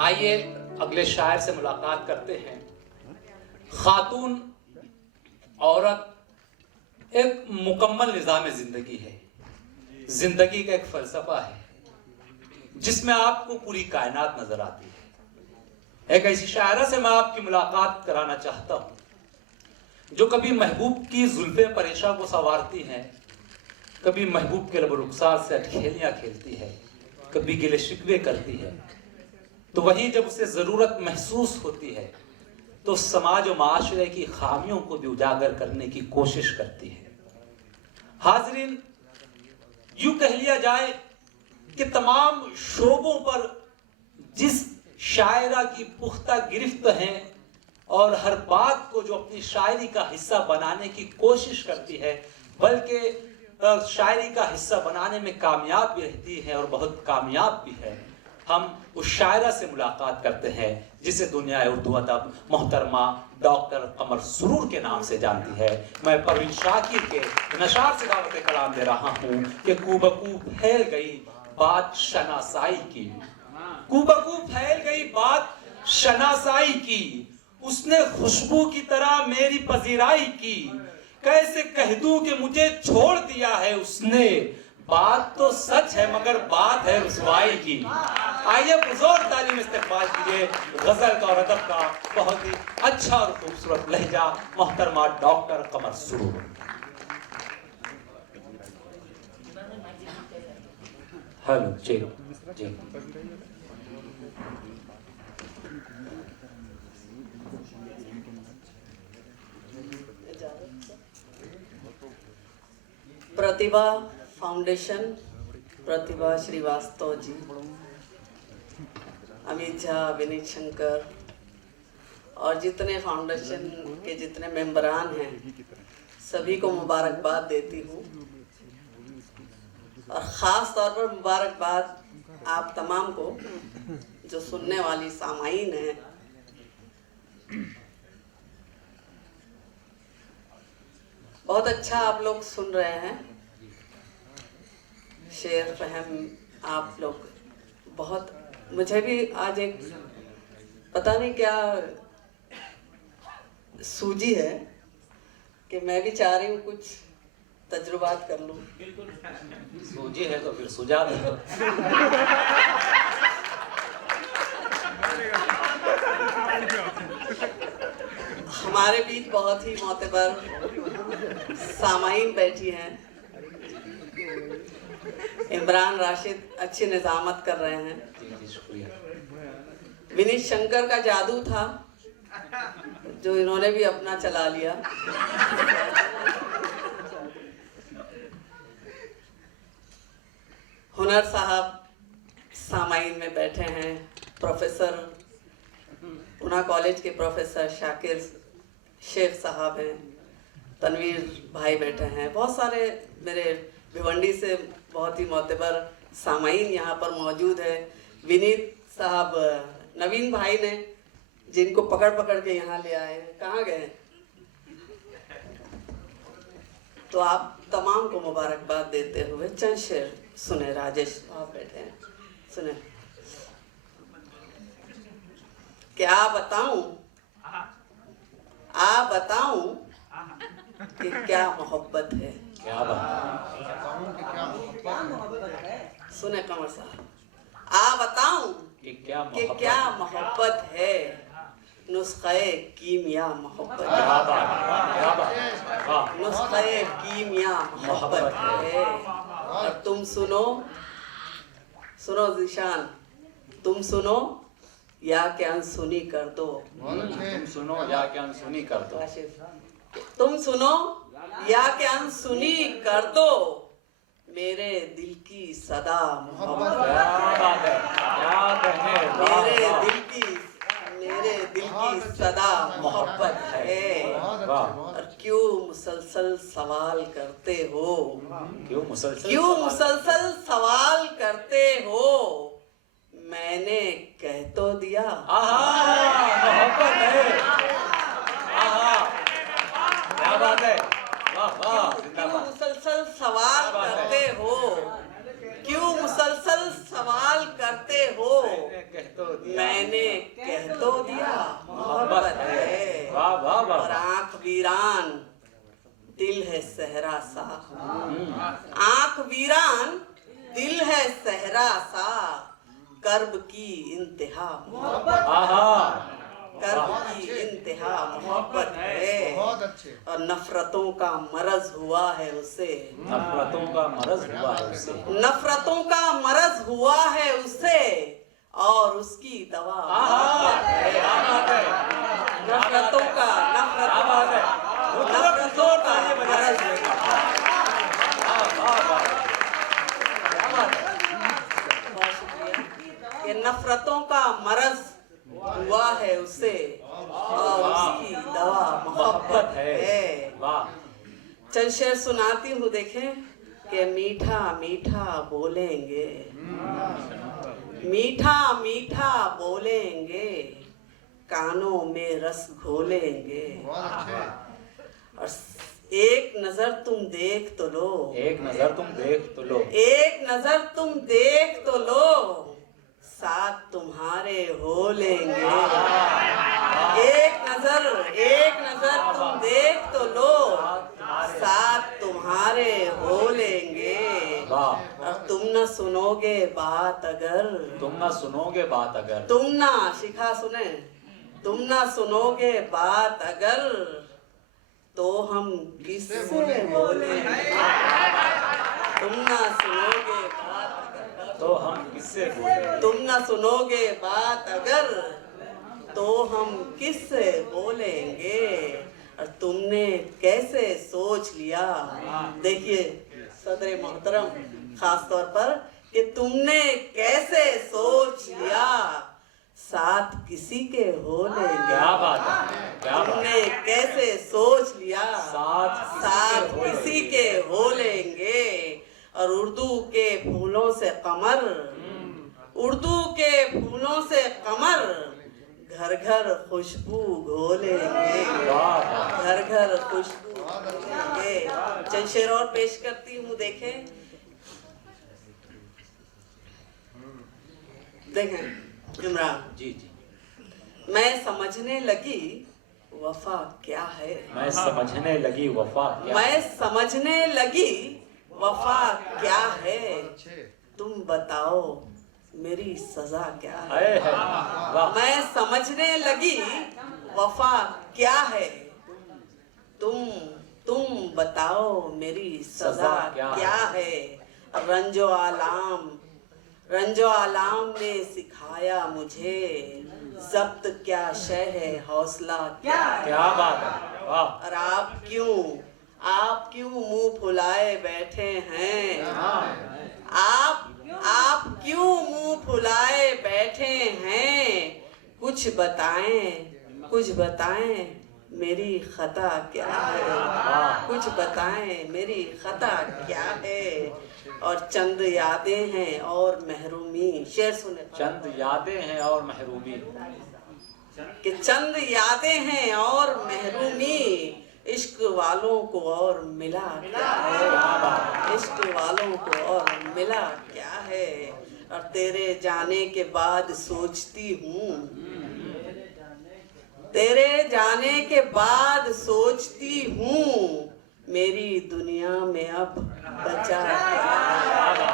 आइए अगले शायर से मुलाकात करते हैं। खातून औरत एक मुकम्मल निज़ाम जिंदगी है, जिंदगी का एक फलसफा है जिसमें आपको पूरी कायनात नजर आती है। एक ऐसी शायरा से मैं आपकी मुलाकात कराना चाहता हूं जो कभी महबूब की जुल्फे परेशा को संवारती हैं, कभी महबूब के लब रुखसार से अटखेलियां खेलती है, कभी गिले शिकवे करती है, तो वहीं जब उसे जरूरत महसूस होती है तो समाज और माशरे की खामियों को भी उजागर करने की कोशिश करती है। हाजरीन, यूं कह लिया जाए कि तमाम शोबों पर जिस शायरा की पुख्ता गिरफ्त है और हर बात को जो अपनी शायरी का हिस्सा बनाने की कोशिश करती है, बल्कि शायरी का हिस्सा बनाने में कामयाब भी रहती है और बहुत कामयाब भी है, हम उस शायरा से मुलाकात करते हैं जिसे दुनिया उर्दू अदब मोहतरमा डॉक्टर कमर सुरूर के नाम से जानती है। मैं परवीन शाकिर के नशार से दावत कलाम दे रहा हूँ कि कूबकू फैल गई बात शनासाई की, कूबकू फैल गई बात शनासाई की, उसने खुशबू की तरह मेरी पजीराई की, कैसे कह दूं कि मुझे छोड़ दिया है उसने, बात तो सच है मगर बात है रुसवाई की। आइए पुरजोर तालीम इस्तेमाल कीजिए गजल का और अदब का बहुत ही अच्छा और खूबसूरत लहजा मोहतरमा डॉक्टर कमर सुरूर। हेलो जी जी। प्रतिभा फाउंडेशन, प्रतिभा श्रीवास्तव जी, अमित झा, विनीत शंकर और जितने फाउंडेशन के जितने मेंबरान हैं सभी को मुबारकबाद देती हूँ। और ख़ास तौर पर मुबारकबाद आप तमाम को जो सुनने वाली सामाईन हैं। बहुत अच्छा आप लोग सुन रहे हैं, शेर फहम आप लोग बहुत। मुझे भी आज एक पता नहीं क्या सूझी है कि मैं भी चाह रही हूँ कुछ तजुर्बात कर लूँ। सूझी है तो फिर सुझा दो। हमारे बीच बहुत ही मोतबर सामाईन बैठी हैं। इमरान राशिद अच्छी निजामत कर रहे हैं। विनीत शंकर का जादू था जो इन्होंने भी अपना चला लिया। हुनर साहब सामाईन में बैठे हैं। प्रोफेसर पुना कॉलेज के प्रोफेसर शाकिर शेख साहब हैं। तनवीर भाई बैठे हैं। बहुत सारे मेरे भिवंडी से बहुत ही मोतबर सामाईन यहाँ पर मौजूद है। विनीत साहब नवीन भाई ने जिनको पकड़ पकड़ के यहाँ ले आए हैं, कहाँ गए? तो आप तमाम को मुबारकबाद देते हुए चंद शेर सुने। राजेश आप बैठे हैं, सुने। क्या बताऊं, आप बताऊं कि क्या मोहब्बत है। क्या बात, सुने कमर साहब, आ बताऊं कि क्या मोहब्बत है, नुस्खे कीमिया मोहब्बत है, नुस्खे कीमिया मोहब्बत है। और तुम सुनो, सुनो जिशान, तुम सुनो या क्या अनसुनी कर दो, तुम सुनो या क्या अनसुनी कर दो, तुम सुनो या क्या अनसुनी कर दो, मेरे दिल की सदा मोहब्बत है, मेरे दिल की सदा मोहब्बत है। और क्यों मुसलसल सवाल करते हो, क्यों मुसलसल सवाल करते हो, मैंने कह तो दिया। मोहब्बत है। क्या बात है, क्यों मुसलसल सवाल करते हो, क्यों मुसलसल सवाल करते हो, मैंने आंख वीरान दिल है सहरा सा, कर्ब की इंतहा मोहब्बत, कर्ब की इंतहा मोहब्बत है। बहुत अच्छे। और नफरतों का मरज हुआ है उसे, नफरतों का मरज हुआ है उसे, नफरतों का मरज हुआ है उसे, और उसकी दवा नफरतों का नफरतों का मरज ये नफरतों का मरज हुआ है उसे, और उसकी दवा मोहब्बत है। वाह। चंद शेर सुनाती हूँ, देखें कि मीठा मीठा बोलेंगे, मीठा मीठा बोलेंगे, कानों में रस घोलेंगे। बहुत अच्छे। और एक नजर तुम देख तो लो, एक नजर तुम देख तो लो, एक नजर तुम देख तो लो, साथ तुम्हारे हो लेंगे। एक नजर तुम देख तो लो, साथ तुम्हारे हो लेंगे। और तुम न सुनोगे बात अगर, तुम ना सुनोगे बात अगर, तुम ना शिखा सुने, तुम ना सुनोगे बात अगर, तो हम किससे बोलेंगे। तुम ना सुनोगे बात अगर, तो हम किससे बोले। तुम ना सुनोगे बात अगर, तो हम किससे बोलेंगे। और तुमने कैसे सोच लिया, देखिए सदर मोहतरम खास तौर पर, कि तुमने कैसे सोच लिया, साथ किसी के हो लेंगे। क्या बात है, क्या बात है। तुमने कैसे सोच लिया, साथ किसी के हो लेंगे। और उर्दू के फूलों से कमर, उर्दू के फूलों से कमर, घर घर खुशबू घोलेंगे, घर घर खुशबू घोलेंगे। चंद शेर और पेश करती हूँ, देखें देखें इमरान जी जी। मैं समझने लगी वफा क्या है, मैं समझने लगी वफा क्या, मैं समझने लगी वफा क्या है, अच्छे। तुम बताओ मेरी सजा क्या है। है। वाह। मैं समझने लगी वफा क्या है, तुम बताओ मेरी सजा क्या है। रंजो आलाम ने सिखाया मुझे, जब्त क्या शय है हौसला क्या है। क्या बात है, वाह। और आप क्यों मुंह फुलाए बैठे हैं, आप क्यों मुंह फुलाए बैठे हैं। कुछ बताएं मेरी खता क्या है, कुछ बताएं मेरी खता क्या है। और चंद यादें हैं और महरूमी, शेर सुने। चंद यादें हैं और महरूमी, कि चंद यादें हैं और महरूमी, इश्क वालों को और मिला क्या है, इश्क वालों को और मिला क्या है। और तेरे जाने के बाद सोचती हूँ, तेरे जाने के बाद सोचती हूँ, मेरी दुनिया में अब बचा क्या है,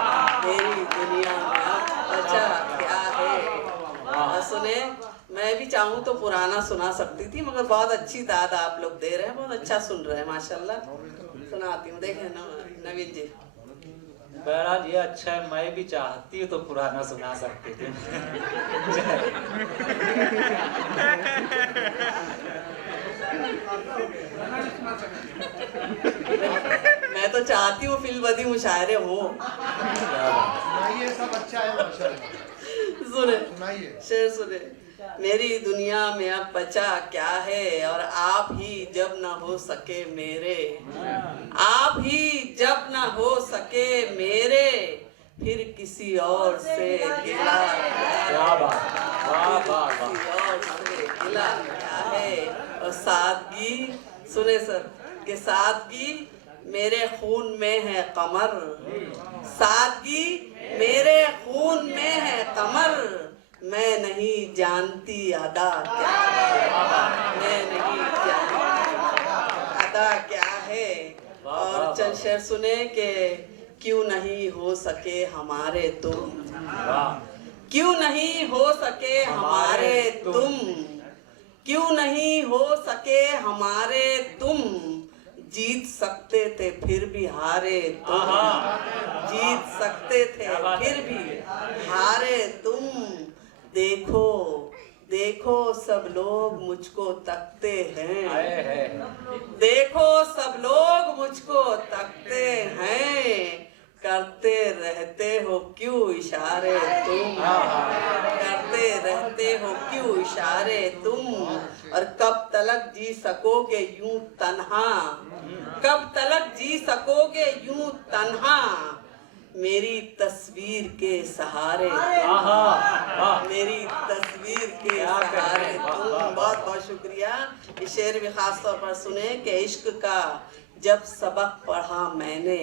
मेरी दुनिया में अब बचा क्या है। और सुने, मैं भी चाहूँ तो पुराना सुना सकती थी, मगर बहुत अच्छी दाद आप लोग दे रहे हैं, बहुत अच्छा सुन रहे हैं माशाल्लाह। सुनाती हूँ, देखें नवीन जी। बहरहाल ये अच्छा है, मैं भी चाहती हूँ तो पुराना सुना सकती थी। मैं तो चाहती हूँ फिल्मबदी मुशायरे हो। सुनाइए, सब अच्छा है माशाल्लाह। सुने सुनाइए। शेर सुने। मेरी दुनिया में अब बचा क्या है, और आप ही जब न हो सके मेरे, आप ही जब न हो सके मेरे, फिर किसी और से गिला क्या बात, वाह वाह किसी वाह। और से गिला क्या है। और सादगी सुने सर, कि सादगी मेरे खून में है कमर, सादगी मेरे खून में है कमर, मैं नहीं जानती अदा क्या है, मैं नहीं जानती अदा क्या है। वाह, और वाह, चंद वाह। शेर सुने कि क्यों नहीं हो सके हमारे तुम, वाह, क्यों नहीं हो सके हमारे तुम, क्यों नहीं हो सके हमारे तुम, जीत सकते थे फिर भी हारे तुम, आहा। जीत सकते थे क्या बात है। फिर भी हारे तुम। देखो देखो सब लोग मुझको तकते हैं, आए है। देखो सब लोग मुझको तकते हैं, करते रहते हो क्यों इशारे तुम, करते रहते हो क्यों इशारे तुम, और कब तलक जी सकोगे यूं तन्हा, कब तलक जी सकोगे यूं तन्हा, मेरी तस्वीर के सहारे, आहा, वाह। मेरी तस्वीर के क्या कहते सहारे हैं, वाह, तुम। वाह, वाह। बहुत बहुत शुक्रिया। ये शेर भी खास तौर पर सुने कि इश्क का जब सबक पढ़ा मैंने,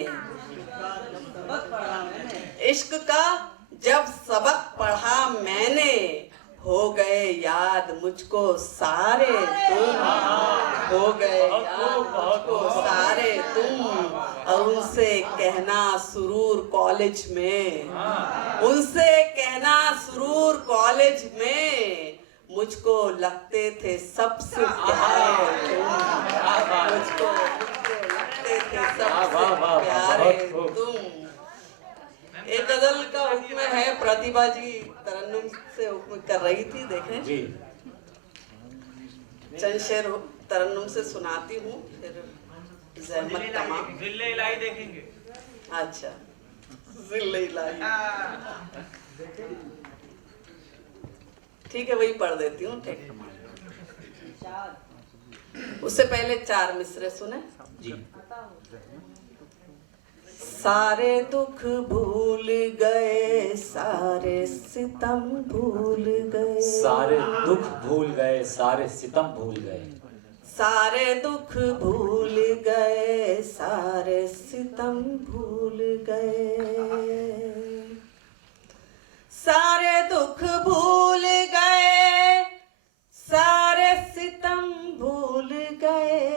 इश्क का जब सबक पढ़ा मैंने, हो गए याद मुझको सारे तुम, हो गए याद मुझको सारे तुम, और उनसे कहना सुरूर कॉलेज में, उनसे कहना सुरूर कॉलेज में, मुझको लगते थे सबसे प्यारे तुम, मुझको लगते थे सबसे प्यारे तुम। एक गजल का हुक्म है, प्रतिभा जी तरन्नुम से हुक्म कर रही थी, देखें जी। चंद शेर तरन्नुम से सुनाती हूँ, फिर जहमत तमाम। जिले इलाही देखेंगे। अच्छा, जिले इलाही, ठीक है, वही पढ़ देती हूँ। ठीक, उससे पहले 4 मिसरे सुने। जी। सारे दुख भूल गए, सारे सितम भूल गए, सारे दुख भूल गए, सारे सितम भूल गए, सारे दुख भूल गए, सारे सितम भूल गए, सारे दुख भूल गए, सारे सितम भूल गए,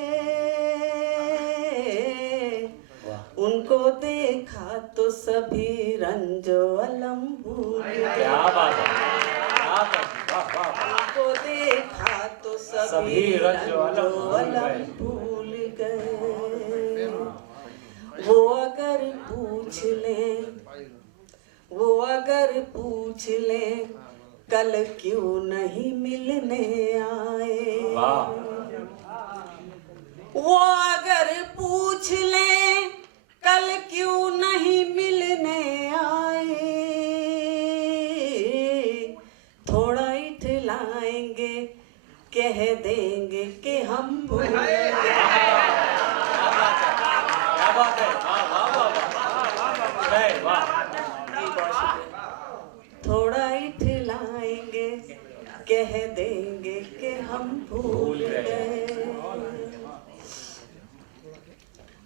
उनको देखा तो सभी रंजो अलम भूल गए, क्या बात है, क्या बात है, वाह, वाह, वाह। उनको देखा तो सभी रंजो अलम भूल गए, वो अगर पूछ ले, वो अगर पूछ ले कल क्यों नहीं मिलने आए, वाह। वो अगर पूछ ले कल क्यों नहीं मिलने आए, थोड़ा इठलाएंगे कह देंगे कि हम भूल गए। क्या बात है, क्या बात है, वाह, वाह, वाह, वाह, वाह। जी, बहुत शुक्रिया। थोड़ा इठलाएंगे कह देंगे कि हम भूल गए।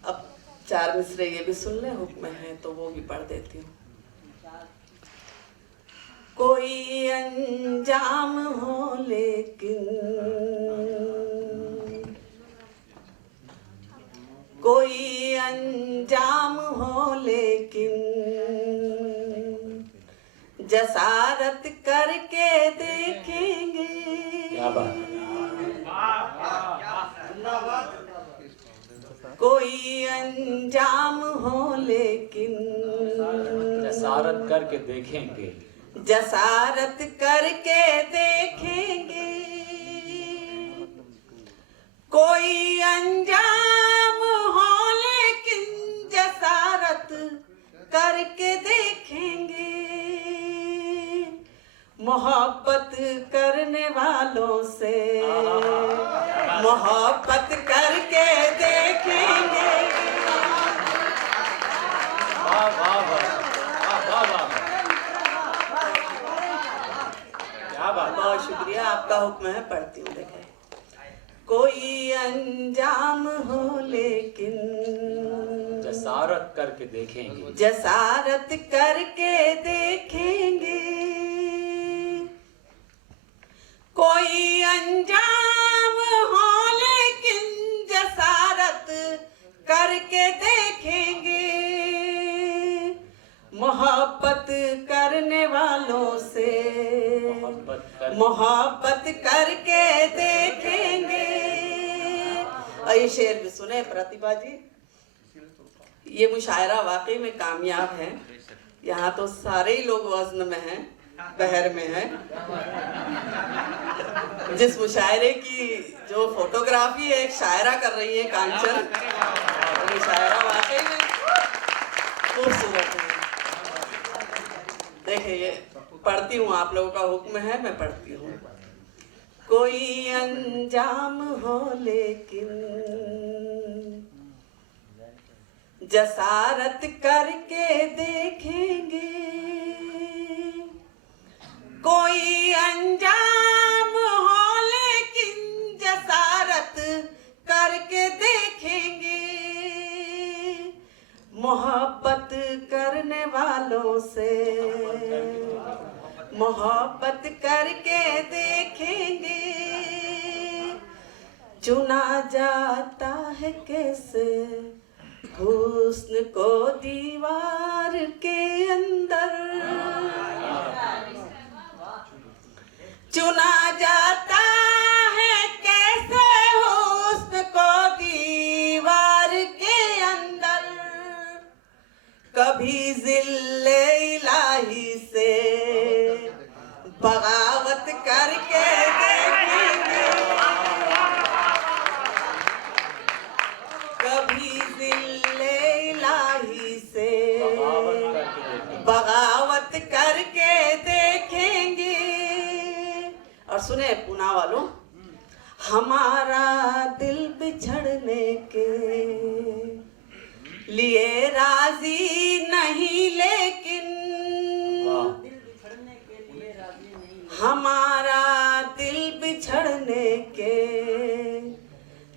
अब 4 मिसरे ये भी सुन ले, हुक्म है तो वो भी पढ़ देती हूँ। कोई अंजाम हो लेकिन, कोई अंजाम हो लेकिन, जसारत करके देखेंगे, क्या बात है। कोई अंजाम हो लेकिन, जसारत करके देखेंगे, जसारत करके देखेंगे, कोई अंजाम हो लेकिन जसारत करके देखेंगे, मोहब्बत करने वालों से मोहब्बत करके देखेंगे। वाह, वाह, वाह, वाह, वाह, वाह। क्या बात है। बहुत शुक्रिया, आपका हुक्म है, पढ़ती हूँ। देखें, कोई अंजाम हो लेकिन, जसारत करके देखेंगे, जसारत करके देखेंगे, कोई अंजाम हो लेकिन जसारत करके मोहब्बत करके देखेंगे। और ये शेर भी सुने प्रतिभा जी, ये मुशायरा वाकई में कामयाब है। यहाँ तो सारे ही लोग वज़न में हैं, बहर में हैं। जिस मुशायरे की जो फोटोग्राफी है, एक शायरा कर रही है कांचन, वो मुशायरा वाकई में खूबसूरत है। देखिए पढ़ती हूँ, आप लोगों का हुक्म है, मैं पढ़ती हूँ। कोई अंजाम हो लेकिन जसारत करके देखेंगे। कोई अंजाम हो लेकिन जसारत करके देखेंगे। मोहब्बत करने वालों से मोहब्बत करके देखेंगे। चुना जाता है कैसे हुस्न को दीवार के अंदर। चुना जाता है कैसे हुस्न को दीवार के अंदर। कभी जिल्ले इलाही से बगावत करके देखेंगे। कभी जिल्ले इलाही से बगावत करके देखेंगे। और सुने पूना वालों, हमारा दिल बिछड़ने के लिए राजी नहीं, लेकिन हमारा दिल बिछड़ने के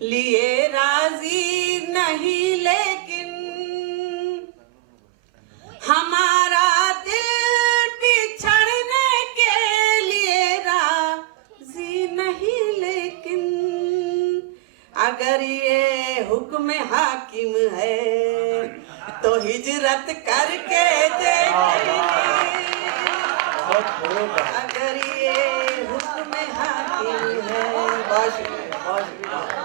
लिए राजी नहीं, लेकिन हमारा दिल बिछड़ने के लिए राजी नहीं, लेकिन अगर ये हुक्म हाकिम है तो हिजरत करके देखेंगे। अगर ये हुक्म हाकिम है, बहुत शुक्रिया।